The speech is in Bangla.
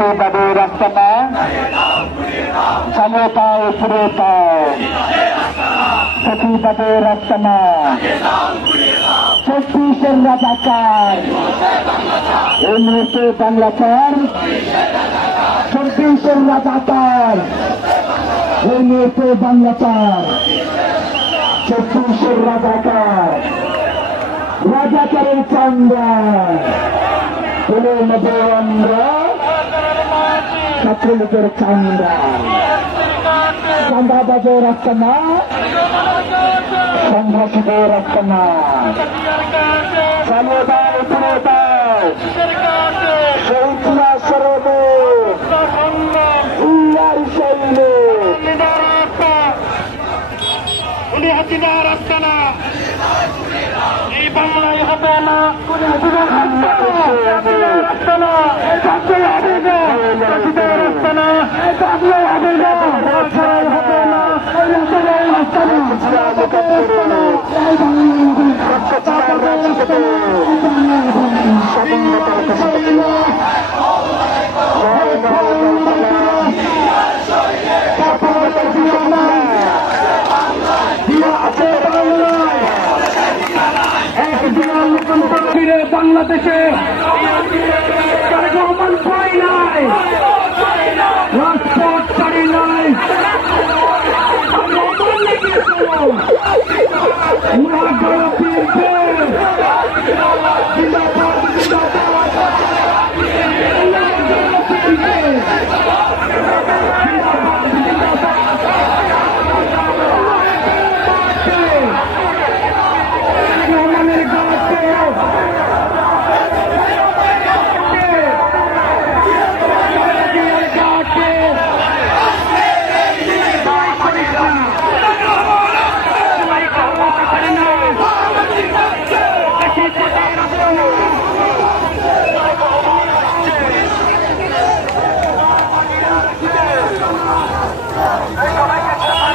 ফ্যাসিবাদের রাস্তাটা চালতাও পুরোটাও ফ্যাসিবাদের রাস্তাটা 24-এর রাজাকার এই মুহূর্তে বাংলাচার 24-এর রাজাকার এই মুহূর্তে বাংলাচার 24-এর রাজাকার রাজাকারের চান্দা বলে নেব আমরা ছাত্রলীগের চান্দা চান্দাবাজের রাস্তা না সন্ত্রাসীদের রাস্তা না চালিয়ে দাও পুরো দাও শহীদরা সরবে উল্লার শৈলে উনি হাসিনা রাস্তা না এই বাংলায় হবে না রাস্তা না হবে না রাস্তা না হবে না হবে না বাংলাদেশে রহমান পাই নাই